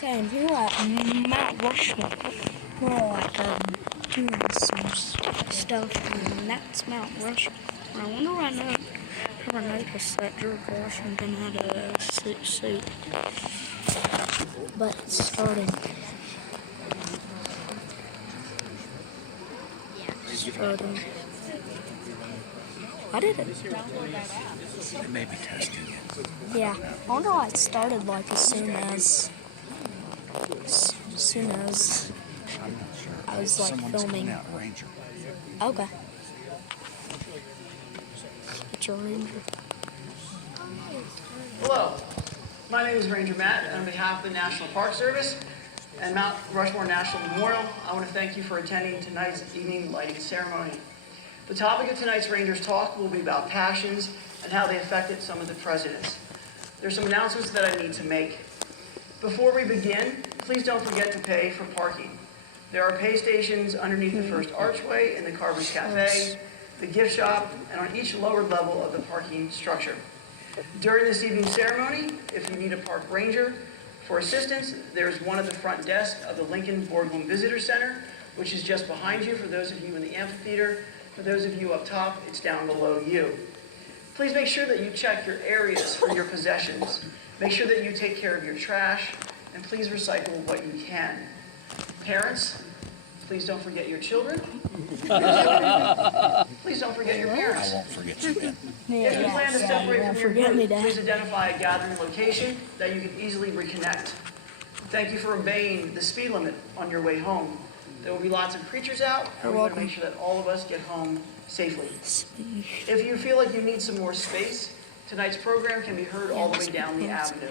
Okay, and here at Mount Rushmore, we're doing some stuff, and that's Mount Rushmore. I wonder right now if I noticed that George Washington had a suit, but it's starting. I did it. They may be testing it. Yeah, I wonder why it started like as soon as I'm not sure. I was like Someone's filming. coming out, Ranger. Okay. It's your ranger. Hello, my name is Ranger Matt, and on behalf of the National Park Service and Mount Rushmore National Memorial, I want to thank you for attending tonight's evening lighting ceremony. The topic of tonight's Rangers Talk will be about passions and how they affected some of the presidents. There's some announcements that I need to make. Before we begin, please don't forget to pay for parking. There are pay stations underneath the first archway in the Carver's Cafe, the gift shop, and on each lower level of the parking structure. During this evening's ceremony, if you need a park ranger for assistance, there's one at the front desk of the Lincoln Boardroom Visitor Center, which is just behind you for those of you in the amphitheater. For those of you up top, it's down below you. Please make sure that you check your areas for your possessions. Make sure that you take care of your trash, and please recycle what you can. Parents, please don't forget your children. Please don't forget your I parents. won't forget you then. If you plan to separate from your forget me, group, Dad. please identify a gathering location that you can easily reconnect. Thank you for obeying the speed limit on your way home. There will be lots of preachers out, and we want to make sure that all of us get home safely. If you feel like you need some more space, tonight's program can be heard all the way down the avenue.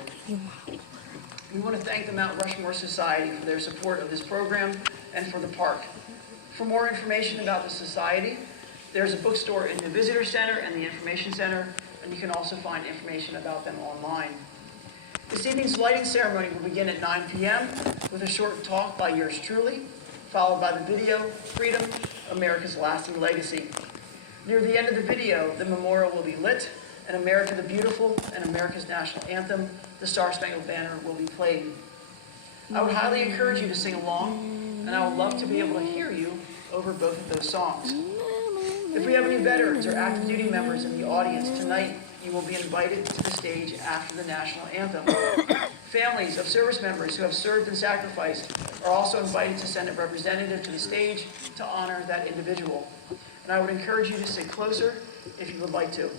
We want to thank the Mount Rushmore Society for their support of this program and for the park. For more information about the Society, there's a bookstore in the Visitor Center and the Information Center, and you can also find information about them online. This evening's lighting ceremony will begin at 9 p.m. with a short talk by yours truly, followed by the video, Freedom, America's Lasting Legacy. Near the end of the video, the memorial will be lit, and America the Beautiful and America's National Anthem, the Star Spangled Banner, will be played. I would highly encourage you to sing along, and I would love to be able to hear you over both of those songs. If we have any veterans or active duty members in the audience tonight, you will be invited to the stage after the national anthem. Families of service members who have served and sacrificed are also invited to send a representative to the stage to honor that individual. And I would encourage you to sit closer if you would like to.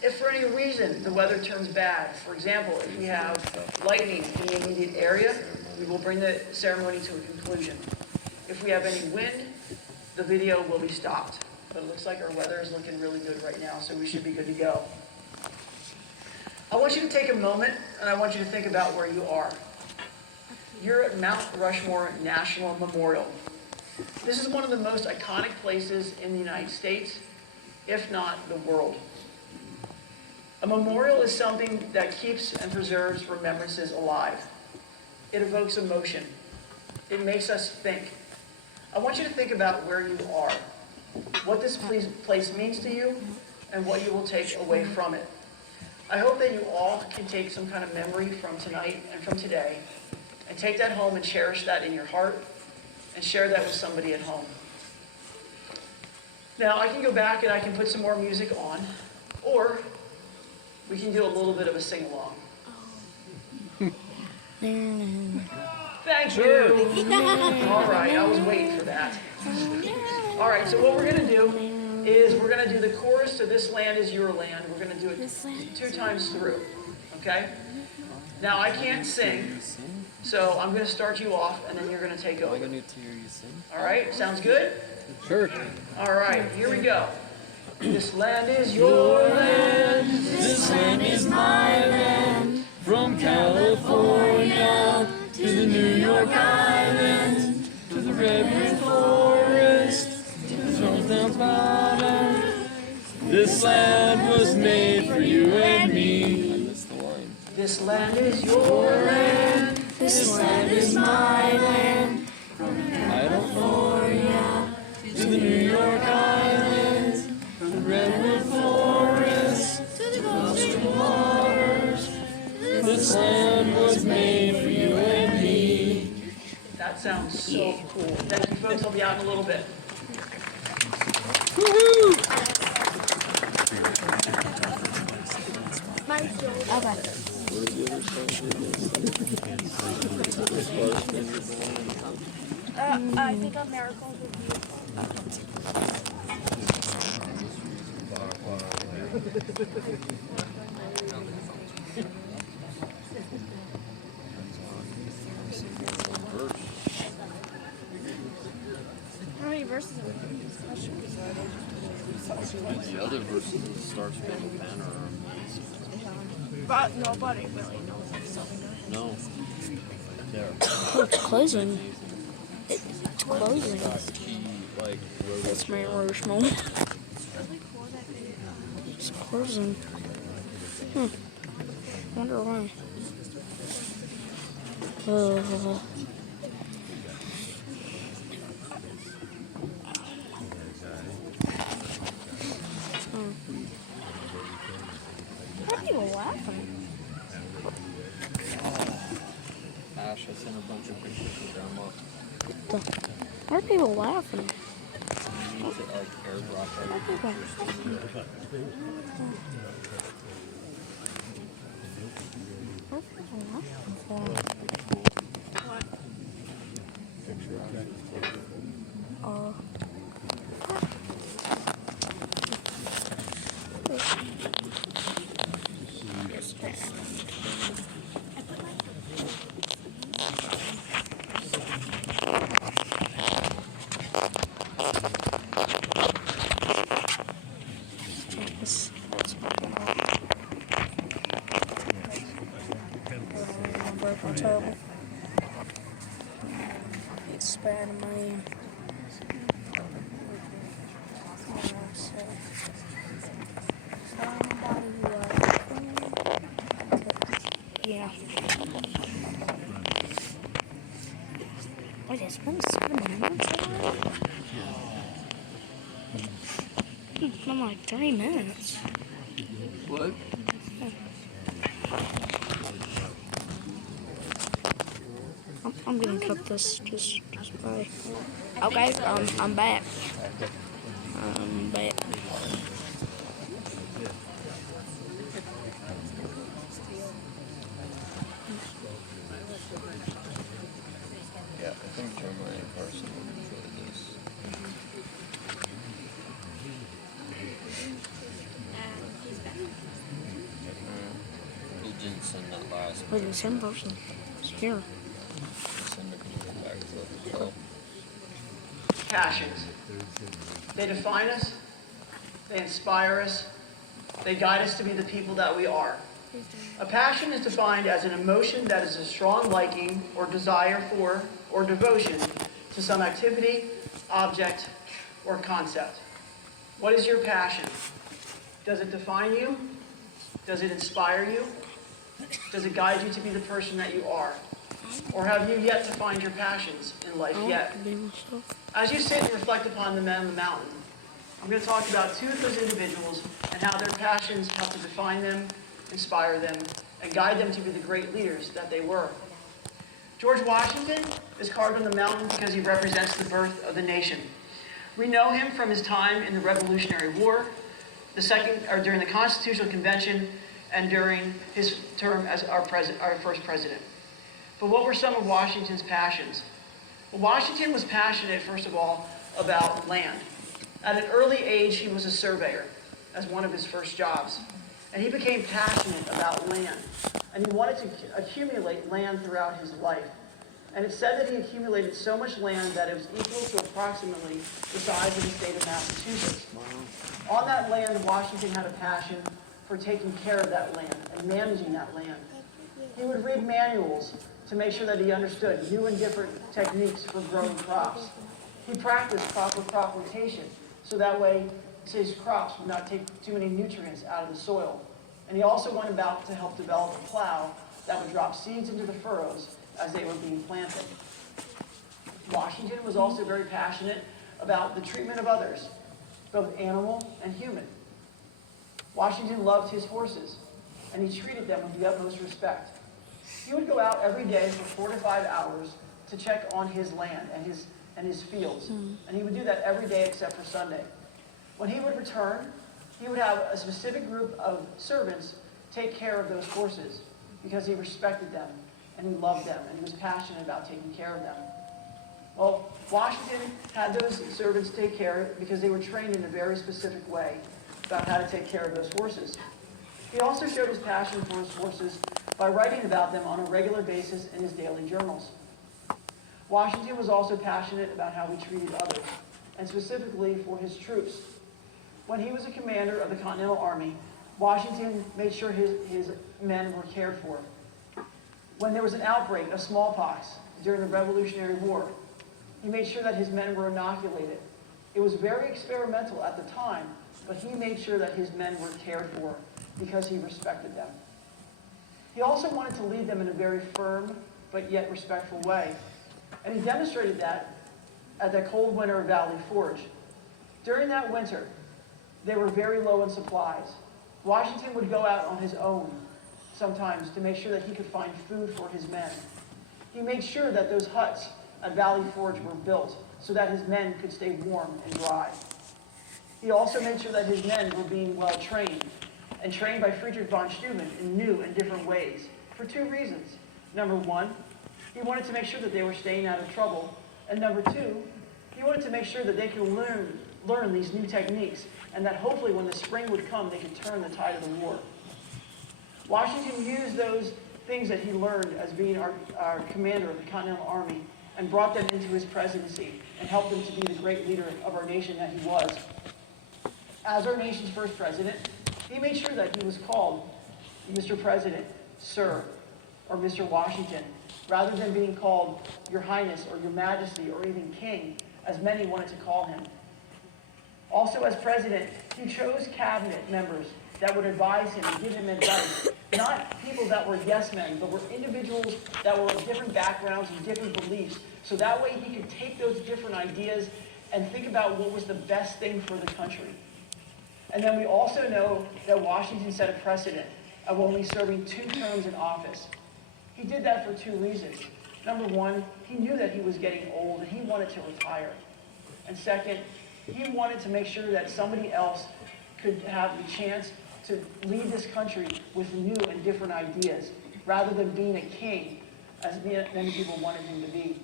If for any reason the weather turns bad, for example, if we have lightning in the immediate area, we will bring the ceremony to a conclusion. If we have any wind, the video will be stopped. But it looks like our weather is looking really good right now, so we should be good to go. I want you to take a moment, and I want you to think about where you are. You're at Mount Rushmore National Memorial. This is one of the most iconic places in the United States, if not the world. A memorial is something that keeps and preserves remembrances alive. It evokes emotion. It makes us think. I want you to think about where you are, what this place means to you, and what you will take away from it. I hope that you all can take some kind of memory from tonight and from today, and take that home and cherish that in your heart, and share that with somebody at home. Now, I can go back and I can put some more music on, or we can do a little bit of a sing-along. Thank you. All right, I was waiting for that. All right, so what we're going to do is we're going to do the chorus to This Land Is Your Land. We're going to do it 2 times through, okay? Now, I can't sing, so I'm going to start you off, and then you're going to take over. All right, sounds good? Sure. All right, here we go. This land is your land. This land is my land. From California to the New York Island, to the redwood forest, to the Jonestown bottom. This land was made for you and me. This land is your land. This land is my land. From California to the New York Island, to the redwood forest, to the coastal waters. This land was made for you and me. sounds so cool. Thank you, folks. I'll be out in a little bit. I think a miracle would be. How many verses are there? The other verses of the Star Spangled Banner are amazing. But nobody really knows it's something. No. They're Oh, it's closing. It's closing. he like wrote That's my rushmore. It's closing. Wonder why. Why are people laughing? Ash. I sent a bunch of pictures to Grandma. Why are people laughing? You need to like airdrop all your pictures to me. What are people laughing for? Terrible. It's Spider-Man. Yeah. Wait, it's been 7 minutes already? It's been like 3 minutes. What? I'm gonna cut this just by. Okay, I'm back. I'm back. Yeah, I think Jeremiah Carson would enjoy this. He didn't send that last one. Wait, the same person is here. Send it when we get back to the hotel. Passions. They define us, they inspire us, they guide us to be the people that we are. A passion is defined as an emotion that is a strong liking or desire for or devotion to some activity, object, or concept. What is your passion? Does it define you? Does it inspire you? Does it guide you to be the person that you are? Or have you yet to find your passions in life yet? As you sit and reflect upon the men on the mountain, I'm going to talk about two of those individuals and how their passions help to define them, inspire them, and guide them to be the great leaders that they were. George Washington is carved on the mountain because he represents the birth of the nation. We know him from his time in the Revolutionary War, during the Constitutional Convention, and during his term as our first president. But what were some of Washington's passions? Well, Washington was passionate, first of all, about land. At an early age, he was a surveyor as one of his first jobs. And he became passionate about land. And he wanted to accumulate land throughout his life. And it's said that he accumulated so much land that it was equal to approximately the size of the state of Massachusetts. On that land, Washington had a passion for taking care of that land and managing that land. He would read manuals to make sure that he understood new and different techniques for growing crops. He practiced proper crop rotation, so that way his crops would not take too many nutrients out of the soil. And he also went about to help develop a plow that would drop seeds into the furrows as they were being planted. Washington was also very passionate about the treatment of others, both animal and human. Washington loved his horses, and he treated them with the utmost respect. He would go out every day for 4 to 5 hours to check on his land and his fields. And he would do that every day except for Sunday. When he would return, he would have a specific group of servants take care of those horses because he respected them and he loved them and he was passionate about taking care of them. Well, Washington had those servants take care because they were trained in a very specific way about how to take care of those horses. He also showed his passion for his horses by writing about them on a regular basis in his daily journals. Washington was also passionate about how he treated others, and specifically for his troops. When he was a commander of the Continental Army, Washington made sure his men were cared for. When there was an outbreak of smallpox during the Revolutionary War, he made sure that his men were inoculated. It was very experimental at the time, but he made sure that his men were cared for because he respected them. He also wanted to lead them in a very firm but yet respectful way. And he demonstrated that at the cold winter of Valley Forge. During that winter, they were very low in supplies. Washington would go out on his own sometimes to make sure that he could find food for his men. He made sure that those huts at Valley Forge were built so that his men could stay warm and dry. He also made sure that his men were being well trained, and trained by Friedrich von Steuben in new and different ways, for two reasons. Number one, he wanted to make sure that they were staying out of trouble, and number two, he wanted to make sure that they could learn these new techniques, and that hopefully when the spring would come, they could turn the tide of the war. Washington used those things that he learned as being our commander of the Continental Army and brought them into his presidency and helped him to be the great leader of our nation that he was. As our nation's first president, he made sure that he was called Mr. President, Sir, or Mr. Washington, rather than being called Your Highness or Your Majesty or even King, as many wanted to call him. Also, as president, he chose cabinet members that would advise him and give him advice. Not people that were yes men, but were individuals that were of different backgrounds and different beliefs. So that way he could take those different ideas and think about what was the best thing for the country. And then we also know that Washington set a precedent of only serving 2 terms in office. He did that for 2 reasons. Number one, he knew that he was getting old and he wanted to retire. And second, he wanted to make sure that somebody else could have the chance to lead this country with new and different ideas, rather than being a king, as many people wanted him to be.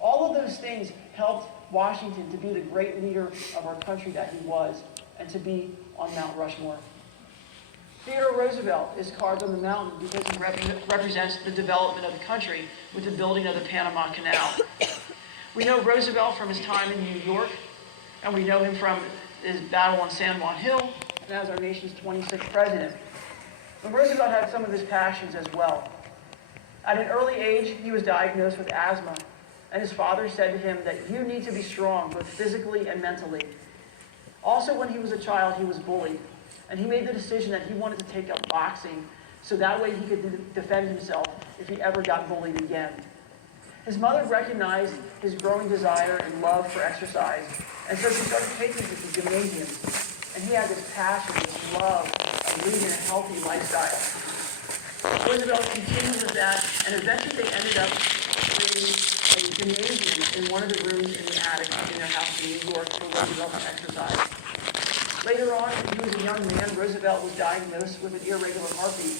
All of those things helped Washington to be the great leader of our country that he was, and to be on Mount Rushmore. Theodore Roosevelt is carved on the mountain because he represents the development of the country with the building of the Panama Canal. We know Roosevelt from his time in New York, and we know him from his battle on San Juan Hill, and as our nation's 26th president. But Roosevelt had some of his passions as well. At an early age, he was diagnosed with asthma, and his father said to him that you need to be strong, both physically and mentally. Also, when he was a child, he was bullied, and he made the decision that he wanted to take up boxing so that way he could defend himself if he ever got bullied again. His mother recognized his growing desire and love for exercise, and so she started taking him to the gymnasium. And he had this passion, this love of leading a healthy lifestyle. Roosevelt continued with that, and eventually they ended up creating a gymnasium in one of the rooms in the attic in their house in New York for Roosevelt to exercise. Later on, when he was a young man, Roosevelt was diagnosed with an irregular heartbeat.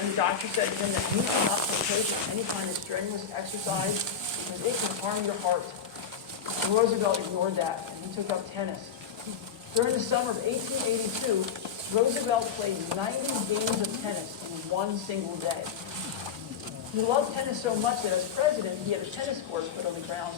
And the doctor said to him that you cannot partake in any kind of strenuous exercise because it can harm your heart. And Roosevelt ignored that, and he took up tennis. During the summer of 1882, Roosevelt played 90 games of tennis in one single day. He loved tennis so much that as president, he had a tennis court put on the grounds of